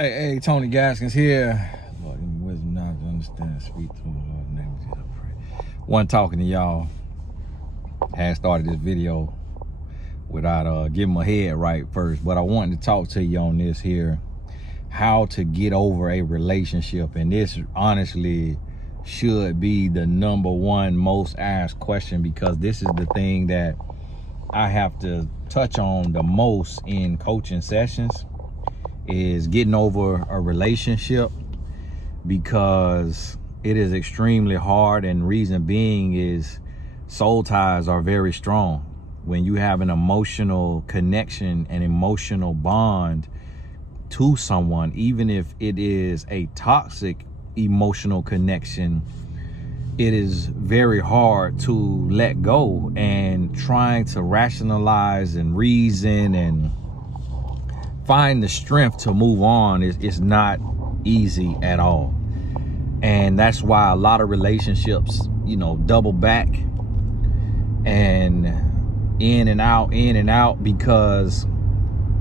Hey, Tony Gaskins here. Lord, give me wisdom, knowledge, understand, speak through the Lord's name. Jesus, I pray. One talking to y'all. Had started this video without getting my head right first, but I wanted to talk to you on this here, how to get over a relationship. And this honestly should be the #1 most asked question, because this is the thing that I have to touch on the most in coaching sessions, is getting over a relationship, because it is extremely hard. And reason being is soul ties are very strong. When you have an emotional connection, an emotional bond to someone, even if it is a toxic emotional connection, it is very hard to let go. And trying to rationalize and reason and find the strength to move on is not easy at all. And that's why a lot of relationships, double back and in and out, because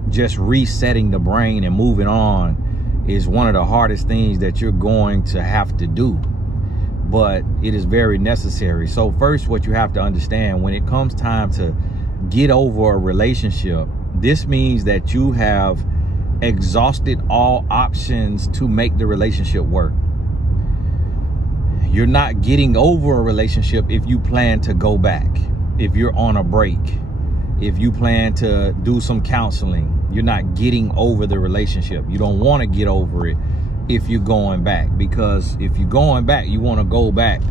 just resetting the brain and moving on is one of the hardest things that you're going to have to do, but it is very necessary. So first, what you have to understand, when it comes time to get over a relationship, this means that you have exhausted all options to make the relationship work. You're not getting over a relationship if you plan to go back, if you're on a break, if you plan to do some counseling. You're not getting over the relationship. You don't want to get over it if you're going back, because if you're going back, you want to go back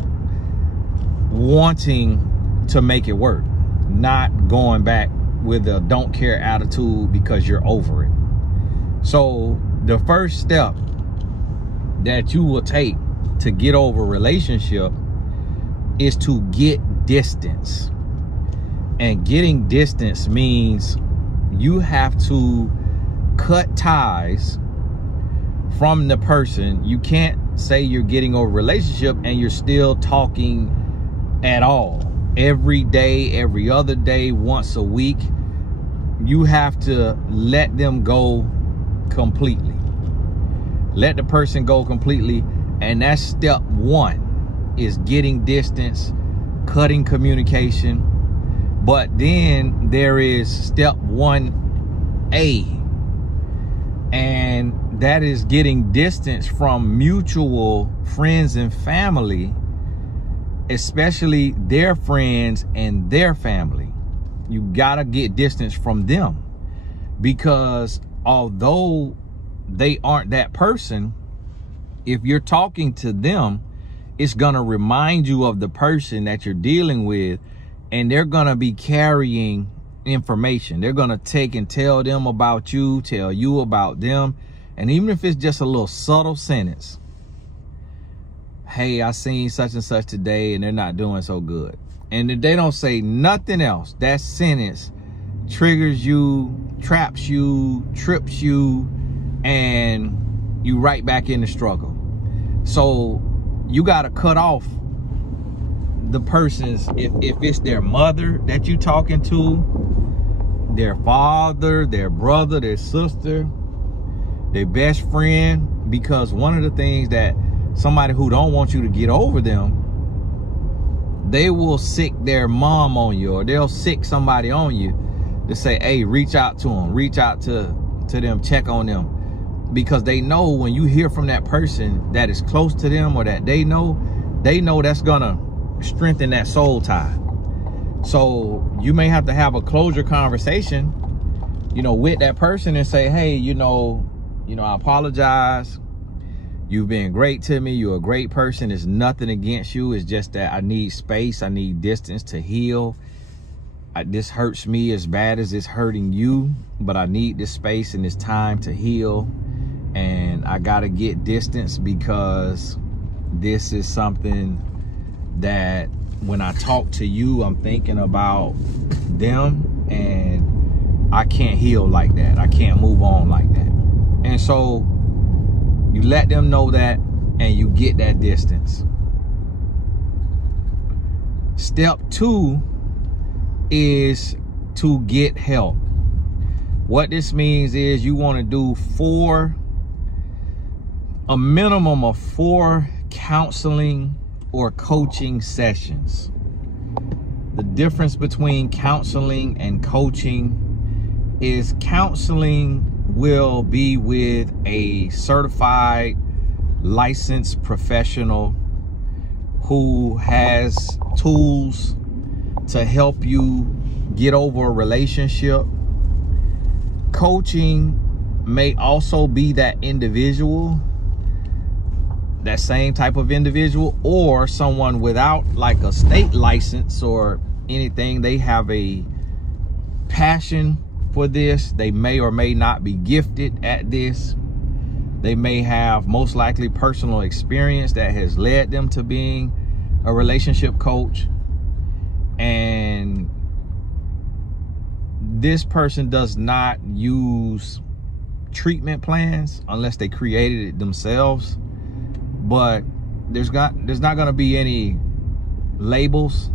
wanting to make it work, not going back with a don't care attitude because you're over it. So the first step that you will take to get over a relationship is to get distance. And getting distance means you have to cut ties from the person. You can't say you're getting over a relationship and you're still talking at all. Every day, every other day, once a week. You have to let them go completely. Let the person go completely. And that's step 1, is getting distance, cutting communication. But then there is step 1A, and that is getting distance from mutual friends and family, especially their friends and their family. You gotta get distance from them, because although they aren't that person, if you're talking to them, it's gonna remind you of the person that you're dealing with, and they're gonna be carrying information. They're gonna take and tell them about you, tell you about them. And even if it's just a little subtle sentence, hey, I seen such and such today and they're not doing so good. And if they don't say nothing else, that sentence triggers you, traps you, trips you, and you right back in the struggle. So you gotta cut off the person's, if it's their mother that you talking to, their father, their brother, their sister, their best friend, because one of the things that somebody who don't want you to get over them, they will sick their mom on you, or they'll sick somebody on you to say, hey, reach out to them, reach out to them, check on them. Because they know when you hear from that person that is close to them, or that they know that's gonna strengthen that soul tie. So you may have to have a closure conversation, with that person and say, hey, I apologize. You've been great to me. You're a great person. It's nothing against you. It's just that I need space. I need distance to heal. This hurts me as bad as it's hurting you, but I need this space and this time to heal. And I got to get distance, because this is something that when I talk to you, I'm thinking about them, and I can't heal like that. I can't move on like that. And so you let them know that, and you get that distance. Step 2 is to get help. What this means is you want to do 4 a minimum of 4 counseling or coaching sessions. The difference between counseling and coaching is counseling will be with a certified, licensed professional who has tools to help you get over a relationship. Coaching may also be that individual, that same type of individual, or someone without like a state license or anything. They have a passion for this. They may or may not be gifted at this. They may have most likely personal experience that has led them to being a relationship coach. And this person does not use treatment plans unless they created it themselves. But there's not going to be any labels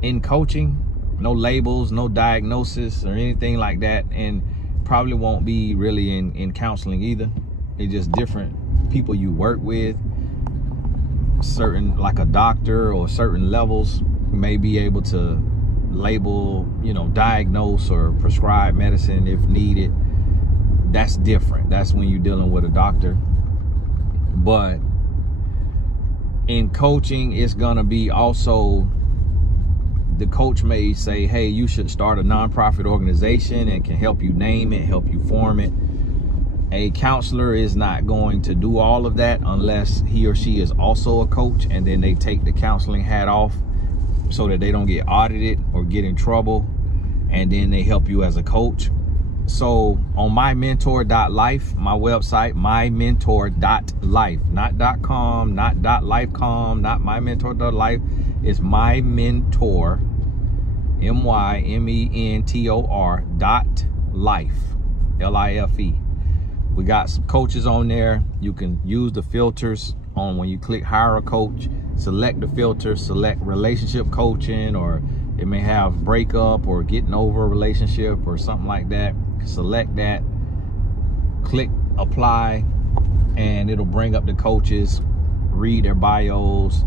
in coaching. No labels, no diagnosis or anything like that. And probably won't be really in counseling either. It's just different people you work with. Certain, like a doctor or certain levels may be able to label, you know, diagnose or prescribe medicine if needed. That's different. That's when you're dealing with a doctor. But in coaching, it's gonna be also, the coach may say, hey, you should start a nonprofit organization and can help you name it, help you form it. A counselor is not going to do all of that unless he or she is also a coach, and then they take the counseling hat off so that they don't get audited or get in trouble, and then they help you as a coach. So on mymentor.life, my website, mymentor.life, not .com, not .lifecom, not mymentor.life, it's mymentor, mymentor.life, L-I-F-E. We got some coaches on there. You can use the filters on when you click hire a coach, select the filter, select relationship coaching, or it may have breakup or getting over a relationship or something like that. Select that, click apply, and it'll bring up the coaches, read their bios,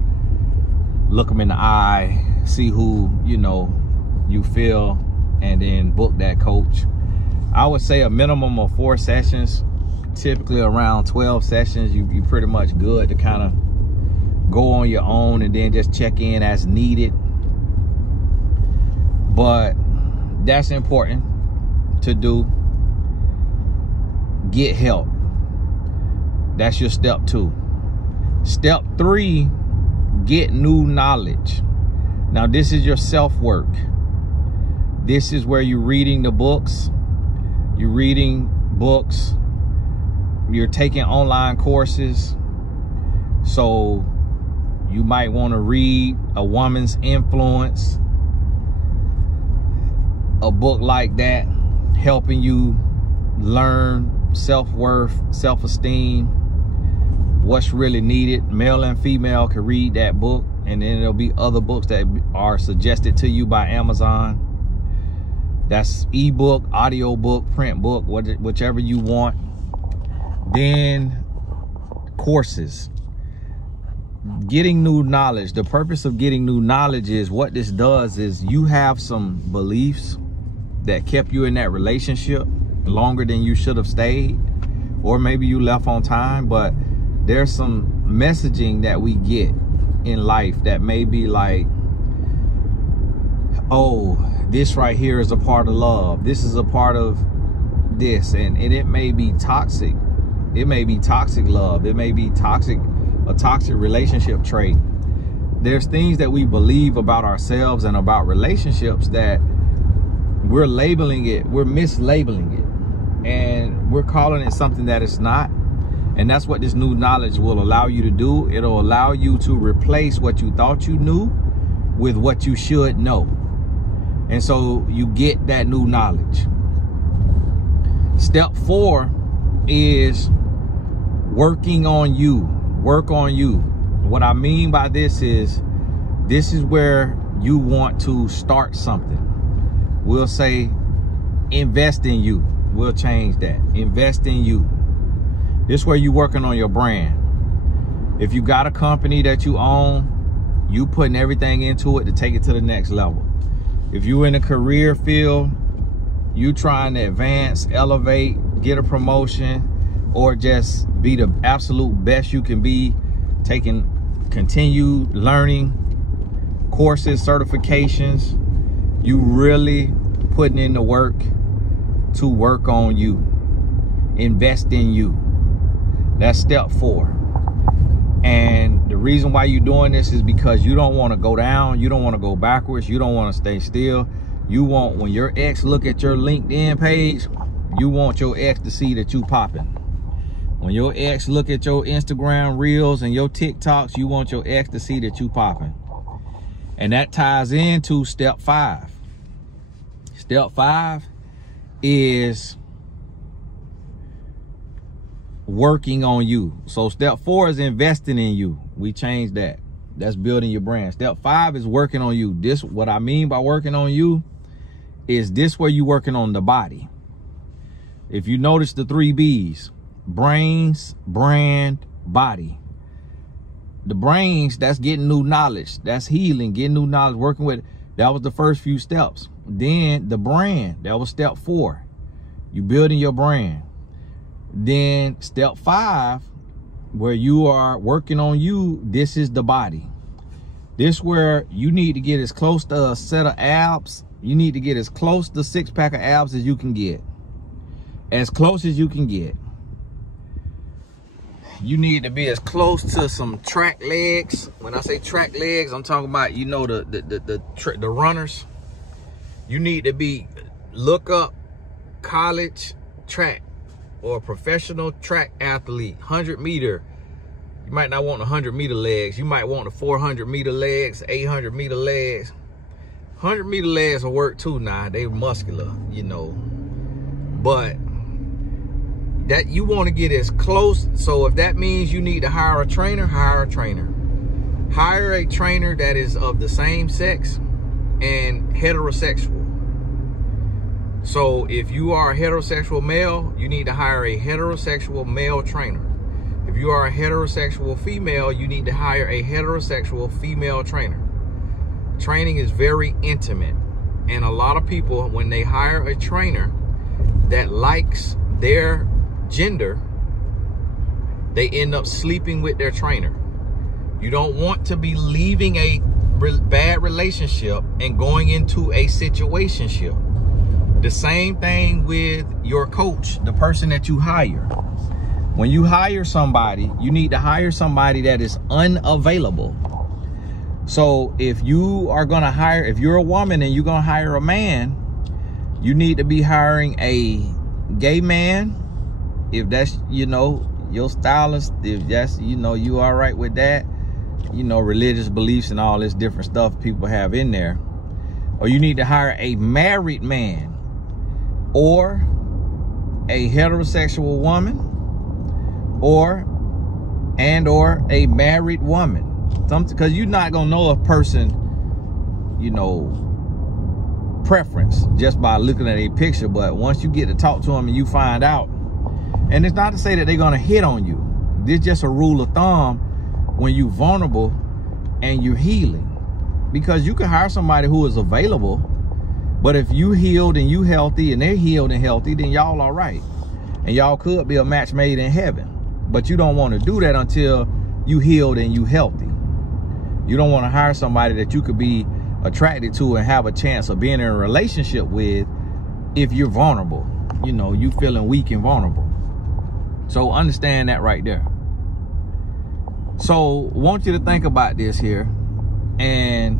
look them in the eye, see who, you know, you feel, and then book that coach. I would say a minimum of 4 sessions, typically around 12 sessions. You pretty much good to kind of go on your own and then just check in as needed. But that's important to do. Get help. That's your step 2. Step 3, get new knowledge. Now this is your self-work. This is where you're reading the books. You're reading books. You're taking online courses. So you might want to read A Woman's Influence, a book like that, helping you learn self-worth, self-esteem, what's really needed. Male and female can read that book, and then there'll be other books that are suggested to you by Amazon. That's ebook, audio book, print book, whichever you want. Then courses. Getting new knowledge. The purpose of getting new knowledge is, what this does is, you have some beliefs that kept you in that relationship longer than you should have stayed, or maybe you left on time. But there's some messaging that we get in life that may be like, oh, this right here is a part of love, this is a part of this, and it may be toxic. It may be toxic love, it may be toxic, a toxic relationship trait. There's things that we believe about ourselves and about relationships that we're labeling it, we're mislabeling it, and we're calling it something that it's not. And that's what this new knowledge will allow you to do. It'll allow you to replace what you thought you knew with what you should know. And so you get that new knowledge. Step 4 is working on you. Work on you. What I mean by this is where you want to start something. We'll say invest in you. We'll change that. Invest in you. This is where you're working on your brand. If you got a company that you own, you putting everything into it to take it to the next level. If you're in a career field, you trying to advance, elevate, get a promotion, or just be the absolute best you can be, taking continued learning, courses, certifications, you really putting in the work to work on you, invest in you. That's step 4. And the reason why you're doing this is because you don't want to go down, you don't want to go backwards, you don't want to stay still. You want, when your ex look at your LinkedIn page, you want your ex to see that you popping. When your ex look at your Instagram reels and your TikToks, you want your ex to see that you popping. And that ties into step 5. Step 5 is working on you. So step 4 is investing in you. We changed that. That's building your brand. Step 5 is working on you. This, what I mean by working on you, is this where you working on the body. If you notice the 3 B's, brains, brand, body. The brains, that's getting new knowledge. That's healing, getting new knowledge, working with it. That was the first few steps. Then the brand, that was step 4. You building your brand. Then step 5, where you are working on you, this is the body. This where you need to get as close to a set of abs. You need to get as close to 6-pack of abs as you can get. As close as you can get. You need to be as close to some track legs. When I say track legs, I'm talking about, you know, the runners. You need to be, look up college track or professional track athlete, 100 meter. You might not want 100 meter legs. You might want the 400 meter legs, 800 meter legs. 100 meter legs will work too now. They muscular, you know. But that you want to get as close. So if that means you need to hire a trainer, hire a trainer. Hire a trainer that is of the same sex and heterosexual. So if you are a heterosexual male, you need to hire a heterosexual male trainer. If you are a heterosexual female, you need to hire a heterosexual female trainer. Training is very intimate. And a lot of people, when they hire a trainer that likes their gender, they end up sleeping with their trainer. You don't want to be leaving a bad relationship and going into a situationship. The same thing with your coach, the person that you hire. When you hire somebody, you need to hire somebody that is unavailable. So if you are going to hire, if you're a woman and you're going to hire a man, you need to be hiring a gay man. If that's, you know, your stylist, if that's, you know, you all right with that, you know, religious beliefs and all this different stuff people have in there. Or you need to hire a married man or a heterosexual woman or a married woman. Because you're not going to know a person, you know, preference just by looking at a picture. But once you get to talk to them and you find out, and it's not to say that they're going to hit on you. This is just a rule of thumb when you're vulnerable and you're healing. Because you can hire somebody who is available, but if you healed and you healthy and they're healed and healthy, then y'all all right. And y'all could be a match made in heaven. But you don't want to do that until you healed and you healthy. You don't want to hire somebody that you could be attracted to and have a chance of being in a relationship with if you're vulnerable. You know, you feeling weak and vulnerable. So understand that right there. So I want you to think about this here. And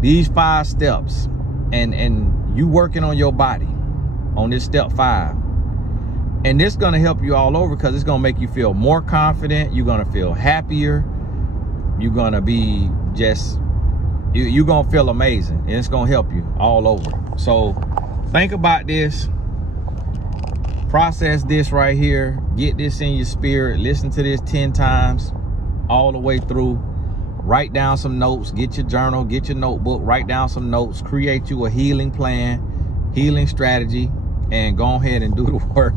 these 5 steps. And you working on your body on this step 5. And this is going to help you all over because it's going to make you feel more confident. You're going to feel happier. You're going to be just, you're going to feel amazing. And it's going to help you all over. So think about this. Process this right here. Get this in your spirit. Listen to this 10 times all the way through. Write down some notes. Get your journal. Get your notebook. Write down some notes. Create you a healing plan, healing strategy, and go ahead and do the work.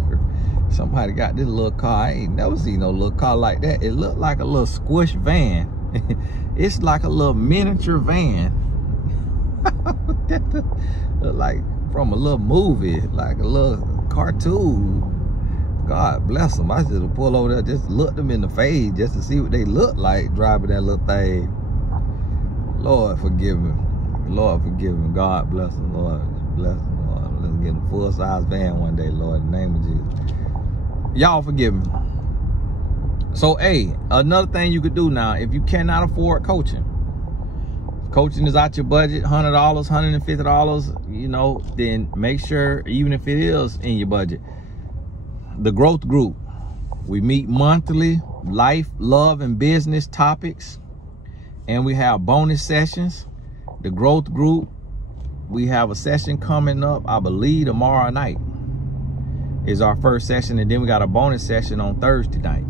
Somebody got this little car. I ain't never seen no little car like that. It looked like a little squish van. It's like a little miniature van. Look like from a little movie, like a little cartoon. God bless them. I should have pulled over there, just looked them in the face just to see what they look like driving that little thing. Lord forgive me. Lord forgive me. God bless them. Lord bless them. Lord, let's get a full-size van one day, Lord, in the name of Jesus. Y'all forgive me. So, hey, another thing you could do now, if you cannot afford coaching, coaching is out your budget, $100, $150, you know, then make sure, even if it is in your budget, the growth group. We meet monthly, life, love, and business topics, and we have bonus sessions. The growth group, we have a session coming up, I believe tomorrow night is our first session, and then we got a bonus session on Thursday night.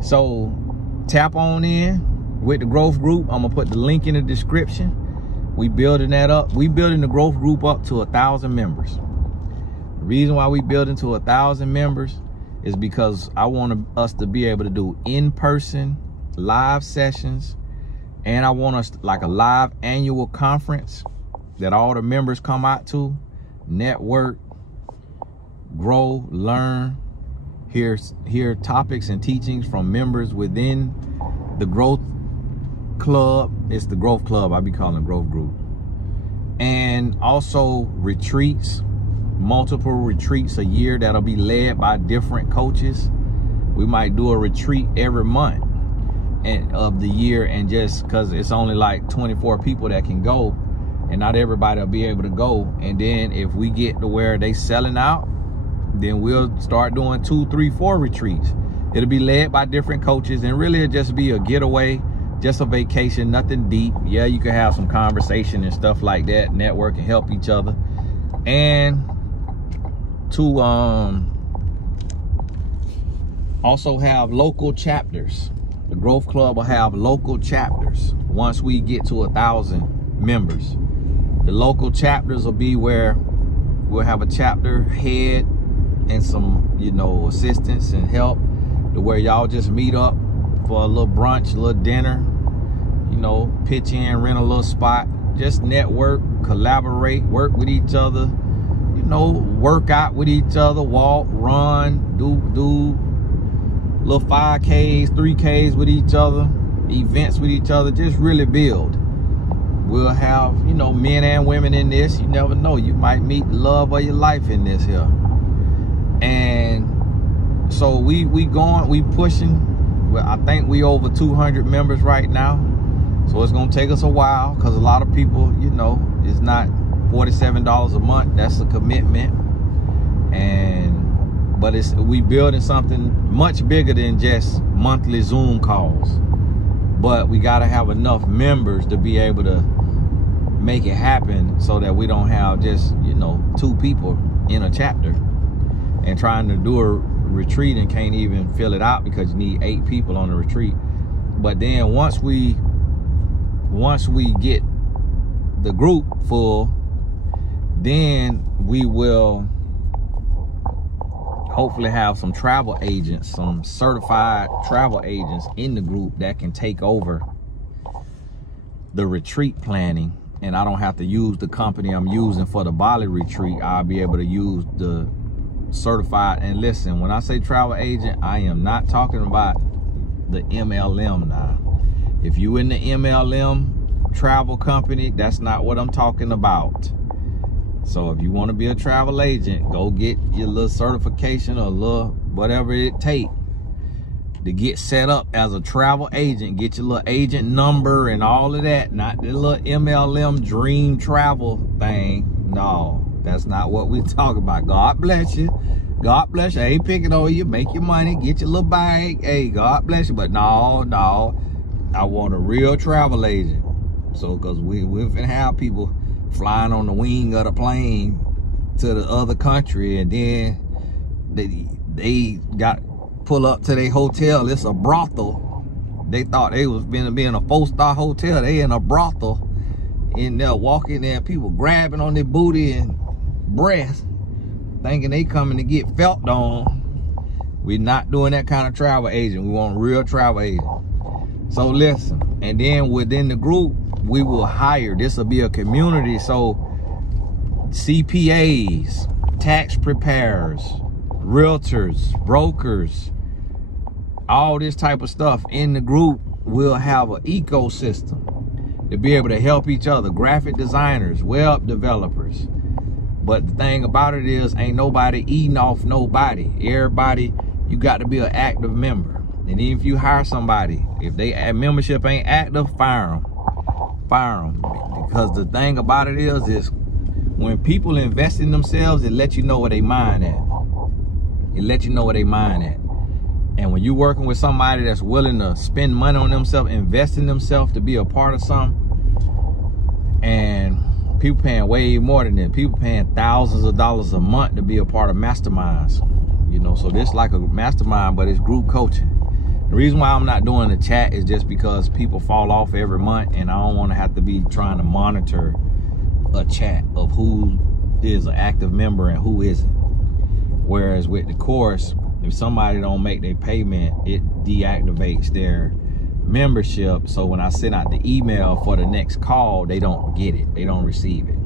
So tap on in with the growth group. I'm gonna put the link in the description. We building that up. We building the growth group up to 1,000 members. The reason why we building to 1,000 members is because I want us to be able to do in-person live sessions, and I want us like a live annual conference that all the members come out to, network, grow, learn, hear topics and teachings from members within the growth club. It's the growth club. I be calling it growth group. And also retreats, multiple retreats a year that'll be led by different coaches. We might do a retreat every month of the year, and just because it's only like 24 people that can go, and not everybody will be able to go. And then if we get to where they selling out, then we'll start doing 2, 3, 4 retreats. It'll be led by different coaches, and really it'll just be a getaway, just a vacation, nothing deep. Yeah, you can have some conversation and stuff like that, network and help each other. And to also have local chapters. The Growth Club will have local chapters once we get to 1,000 members. The local chapters will be where we'll have a chapter head and some, you know, assistance and help, to where y'all just meet up for a little brunch, a little dinner, you know, pitch in, rent a little spot, just network, collaborate, work with each other, you know, work out with each other, walk, run, do little 5Ks, 3Ks with each other, events with each other, just really build. We'll have, you know, men and women in this. You never know, you might meet the love of your life in this here. And so we pushing. Well, I think we over 200 members right now, so it's gonna take us a while, because a lot of people, you know, it's not $47 a month. That's a commitment. But we building something much bigger than just monthly Zoom calls. But we got to have enough members to be able to make it happen, so that we don't have just, you know, 2 people in a chapter and trying to do a retreat and can't even fill it out because you need 8 people on the retreat. But then once we get the group full, then we will hopefully have some travel agents, some certified travel agents in the group that can take over the retreat planning. And I don't have to use the company I'm using for the Bali retreat. I'll be able to use the certified. And listen, when I say travel agent, I am not talking about the MLM now. If you in the MLM travel company, that's not what I'm talking about. So if you want to be a travel agent, go get your little certification or little whatever it takes to get set up as a travel agent. Get your little agent number and all of that. Not the little MLM dream travel thing. No, that's not what we talk about. God bless you. God bless you. I ain't picking on you. Make your money. Get your little bag. Hey, God bless you. But no. I want a real travel agent. So, because we're finna have people flying on the wing of the plane to the other country, and then they got pull up to their hotel. It's a brothel. They thought they was gonna be in a 4-star hotel. They in a brothel, and they're walking there, people grabbing on their booty and breasts, thinking they coming to get felt on. We're not doing that kind of travel agent. We want real travel agent. So listen, and then within the group, we will hire. This will be a community. So CPAs, tax preparers, realtors, brokers, all this type of stuff in the group will have an ecosystem to be able to help each other. Graphic designers, web developers. But the thing about it is, ain't nobody eating off nobody. Everybody, you got to be an active member. And even if you hire somebody, if they membership ain't active, fire them. Fire them. Because the thing about it is when people invest in themselves, it lets you know where they mind at. It lets you know where they mind at. And when you're working with somebody that's willing to spend money on themselves, invest in themselves to be a part of something, and people paying way more than that. People paying thousands of dollars a month to be a part of masterminds. You know, so this like a mastermind, but it's group coaching. The reason why I'm not doing the chat is just because people fall off every month, and I don't want to have to be trying to monitor a chat of who is an active member and who isn't. Whereas with the course, if somebody don't make their payment, it deactivates their membership. So when I send out the email for the next call, they don't get it. They don't receive it.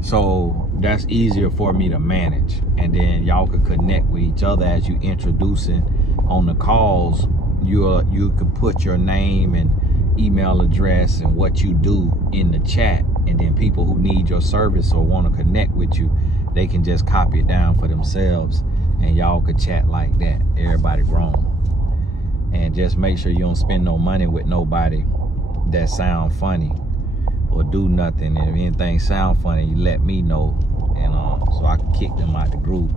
So that's easier for me to manage. And then y'all could connect with each other as you introducing on the calls. You could put your name and email address and what you do in the chat. And then people who need your service or want to connect with you, they can just copy it down for themselves. And y'all could chat like that. Everybody grown. And just make sure you don't spend no money with nobody that sound funny or do nothing. And if anything sound funny, you let me know, and so I can kick them out the group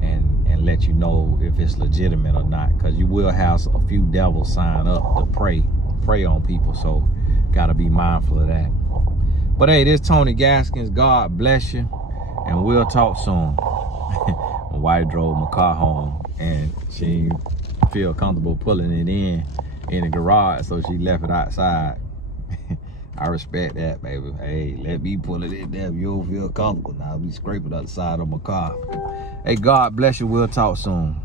and let you know if it's legitimate or not. Because you will have a few devils sign up to prey on people. So gotta be mindful of that. But hey, this Tony Gaskins. God bless you, and we'll talk soon. My wife drove my car home, and she feel comfortable pulling it in the garage, so she left it outside. I respect that, baby. Hey, let me pull it in there if you don't feel comfortable. Now we scraping the other side of my car. Hey, God bless you. We'll talk soon.